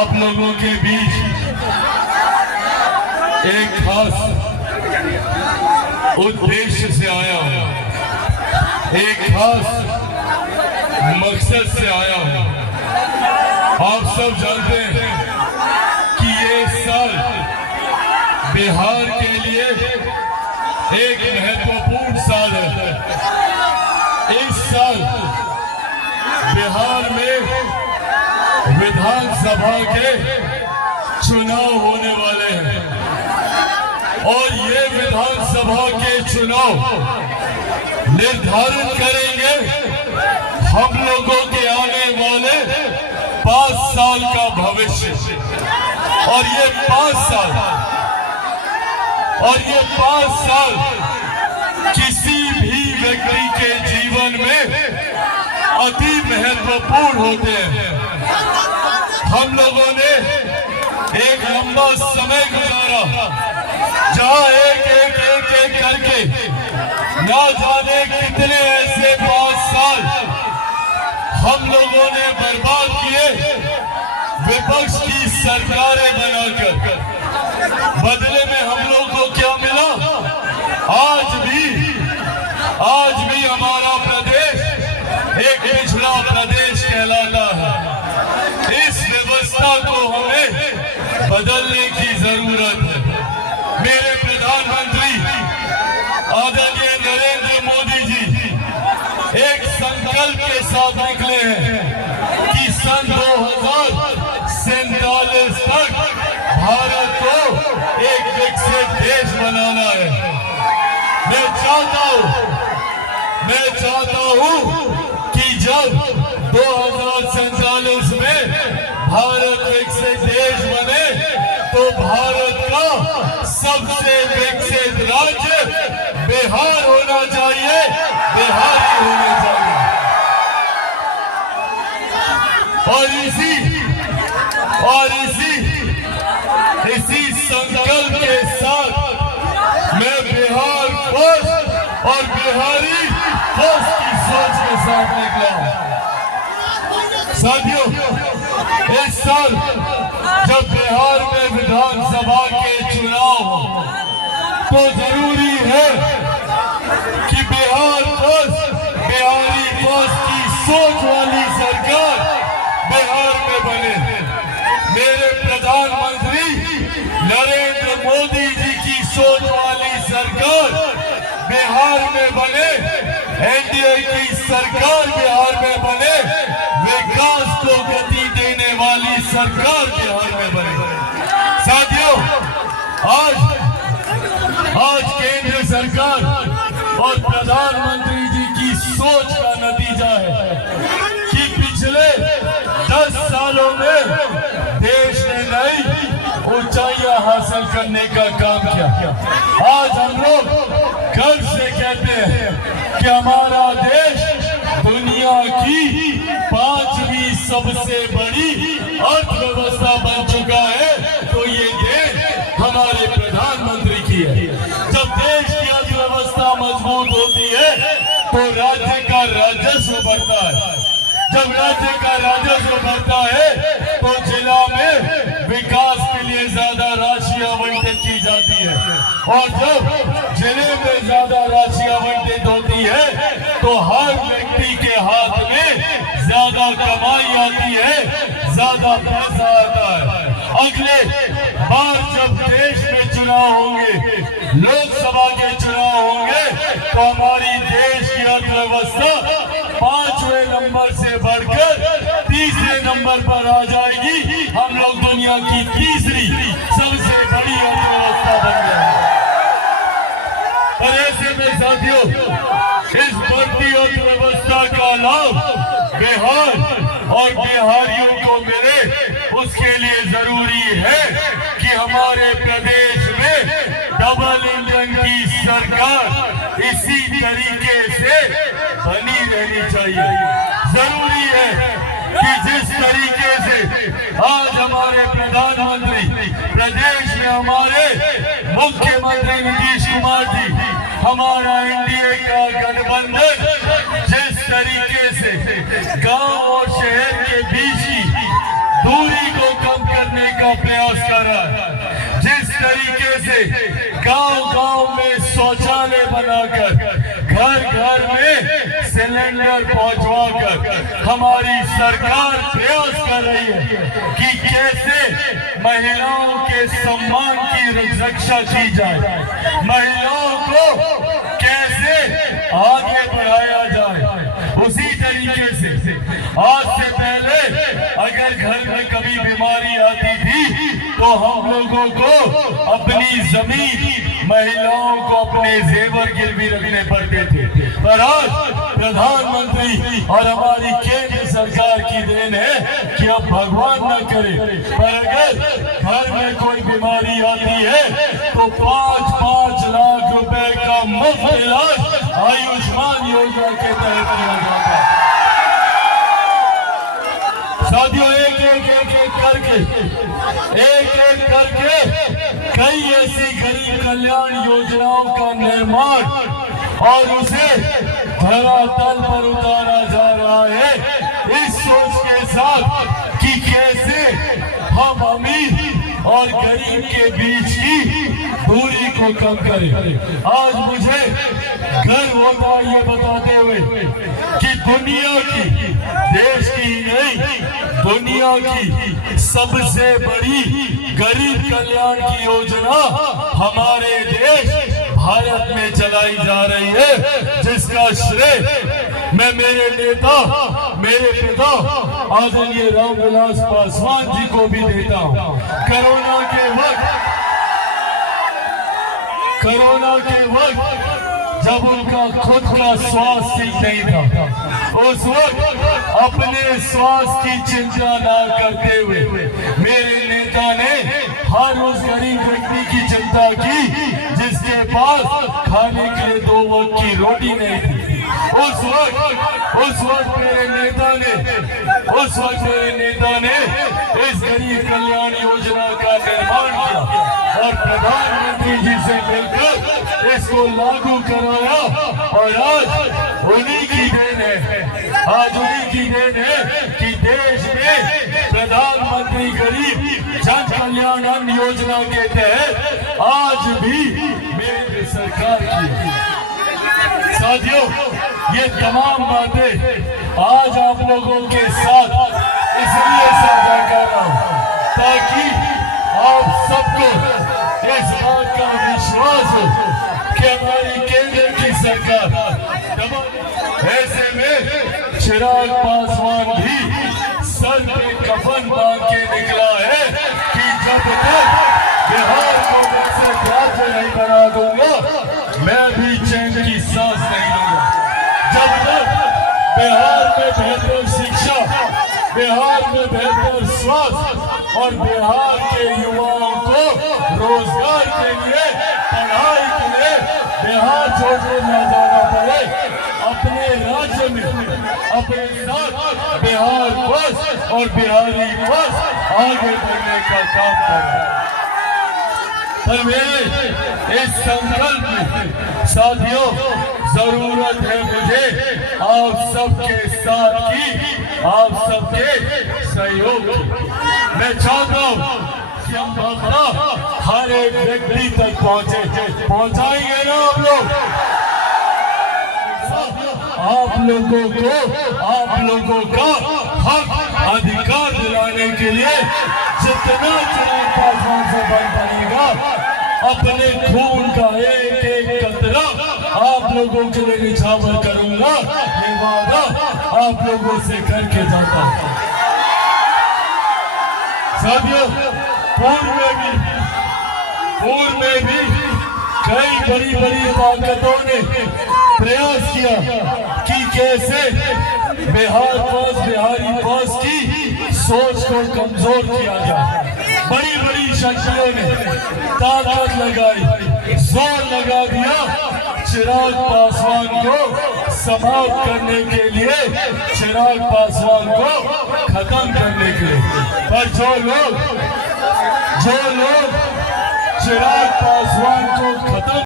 आप लोगों के बीच एक खास उद्देश्य से आया हूं, एक खास मकसद से आया हूं। आप सब जानते हैं कि ये साल बिहार के लिए एक महत्वपूर्ण साल है। इस साल बिहार में विधानसभा के चुनाव होने वाले हैं और ये विधानसभा के चुनाव निर्धारित करेंगे हम लोगों के आने वाले 5 साल का भविष्य। और ये 5 साल किसी भी व्यक्ति के जीवन में अति महत्वपूर्ण होते हैं। हम लोगों ने एक लंबा समय गुजारा जहां एक करके ना जाने कितने ऐसे 5 साल हम लोगों ने बर्बाद किए विपक्ष की सरकारें बनाकर। बदले में हम लोग को क्या मिला? आज भी हमारा प्रदेश एक पिछड़ा प्रदेश कहलाता है। इस व्यवस्था को हमें बदलने की जरूरत है। मेरे प्रधानमंत्री आदरणीय नरेंद्र मोदी जी एक संकल्प के साथ निकले हैं कि सन 2047 तक भारत को एक विकसित देश बनाना है। मैं चाहता हूं कि जब 2047 में भारत विकसित देश बने तो भारत का सबसे विकसित राज्य बिहार होना चाहिए, बिहार ही होना चाहिए। और इसी संकल्प के साथ मैं बिहार फर्स्ट और बिहारी फर्स्ट की सोच के साथ निकला हूं। साथियों, इस साल जब बिहार में विधानसभा के चुनाव हो तो जरूरी है कि बिहार फर्स्ट बिहारी फर्स्ट की सोच वाली सरकार बिहार में बने। मेरे प्रधानमंत्री नरेंद्र मोदी जी की सोच वाली सरकार बिहार में बने, एनडीए की सरकार बिहार में बने, विकास को गति देने वाली सरकार बिहार में बने। साथियों, आज केंद्र सरकार और प्रधानमंत्री जी की सोच का नतीजा है कि पिछले 10 सालों में देश ने नई ऊंचाइयां हासिल करने का काम किया। आज हम लोग गर्व से कहते हैं कि हमारा देश दुनिया की 5वीं सबसे बड़ी अर्थव्यवस्था बन चुका है। तो ये देश हमारे प्रधानमंत्री की है। जब देश की अर्थव्यवस्था मजबूत होती है तो राज्य का राजस्व बढ़ता है। जब राज्य का राजस्व बढ़ता है तो जिला में विकास के लिए ज्यादा राशि आवंटित की जाती है। और जब जिले में ज्यादा राशि आवंटित होती है तो हर व्यक्ति के हाथ में ज्यादा कमाई आती है, ज्यादा पैसा आता है। अगले बार जब देश में चुनाव होंगे, लोकसभा के चुनाव होंगे, तो हमारी देश की अर्थव्यवस्था 5वें नंबर से बढ़कर 3रे नंबर पर आ जाएगी। हम लोग दुनिया की 3री सबसे बड़ी अर्थव्यवस्था बन गए। और ऐसे में साथियों, इस बढ़ती अर्थव्यवस्था का लाभ बिहार और बिहारियों को मिले, उसके लिए जरूरी है कि हमारे प्रदेश में डबल इंजन की सरकार इसी तरीके से बनी रहनी चाहिए। जरूरी है कि जिस तरीके से आज हमारे प्रधानमंत्री, प्रदेश में हमारे मुख्यमंत्री नीतीश कुमार जी, हमारा एनडीए का गठबंधन जिस तरीके से गांव और शहर के बीच की दूरी को कम तरीके से गांव-गांव में शौचालय बनाकर, घर-घर में सिलेंडर पहुंचवाकर हमारी सरकार प्रयास कर रही है कि कैसे महिलाओं के सम्मान की रक्षा की जाए, महिलाओं को कैसे आगे बढ़ाया जाए। उसी तरीके से आज से पहले अगर घर में कभी बीमारी आती थी तो हम लोगों को अपनी जमीन, महिलाओं को अपने जेवर गिरवी रखने पड़ते थे। पर आज प्रधानमंत्री और हमारी केंद्र सरकार की देन है कि अब भगवान न करे, पर अगर घर में कोई बीमारी आती है तो 5-5 लाख रुपए का मुफ्त इलाज आयुष्मान योजना के तहत किया जाता है। साथियों, एक एक करके कई ऐसी गरीब कल्याण योजनाओं का निर्माण और उसे धरातल पर उतारा जा रहा है, इस सोच के साथ कि कैसे हम अमीर और गरीब के बीच की दूरी को कम करें। आज मुझे गर्व होता है ये बताते हुए कि दुनिया की, देश की नहीं, दुनिया की सबसे बड़ी गरीब कल्याण की योजना हमारे देश भारत में चलाई जा रही है, जिसका श्रेय मैं मेरे नेता, मेरे पिता आदरणीय रामविलास पासवान जी को भी देता हूं। कोरोना के वक्त जब उनका खुद का स्वास्थ्य ठीक नहीं था, उस वक्त अपने स्वास्थ्य की चिंता न करते हुए मेरे नेता ने हर उस गरीब व्यक्ति की चिंता की जिसके पास खाने के लिए 2 वक्त की रोटी नहीं थी। उस वक्त मेरे नेता ने इस गरीब कल्याण योजना का निर्माण किया और प्रधानमंत्री जी से मिलकर इसको लागू कराया। और आज उन्हीं की देन है कि देश में प्रधानमंत्री गरीब जन कल्याण अन्न योजना के तहत आज भी मेरी सरकार की। साथियों, ये तमाम बातें आज आप लोगों के साथ इसलिए साझा कर रहा हूं ताकि आप सबको इस बात का विश्वास हो कि हमारी केंद्र की सरकार, ऐसे में चिराग पासवान भी सर पे कफन बांध के निकला है कि जब तक बिहार को विकसित राज्य नहीं बना दूंगा मैं भी चैन की सांस नहीं लूंगा। जब तक बिहार में बेहतर शिक्षा, बिहार में बेहतर स्वास्थ्य और बिहार के युवाओं को रोजगार के लिए, पढ़ाई के लिए बिहार छोड़कर न जाना पड़े, अपने राज्य में अपने साथ बिहार बस और बिहारी बस आगे बढ़ने का काम करें। पर मेरे इस संकल्प में साथियों जरूरत है मुझे आप सबके साथ की, आप सबके सहयोग की। मैं चाहता हूं कि हम भावना हर एक व्यक्ति तक पहुंचाएंगे ना आप लोगों का हक अधिकार दिलाने के लिए जितना चिराग पासवान से बन पड़ेगा, अपने खून का एक कतरा आप लोगों के लिए निछावर करूंगा। ये वादा आप लोगों से करके जाता हूं। साथियों, पूर्व में भी कई बड़ी ताकतों ने प्रयास किया कि कैसे बिहारी बस की सोच को कमजोर किया जाए। बड़ी शक्तियों ने ताकत लगाई, जोर लगा दिया चिराग पासवान को समाप्त करने के लिए, चिराग पासवान को खत्म करने के लिए। पर जो लोग चिराग पासवान को खत्म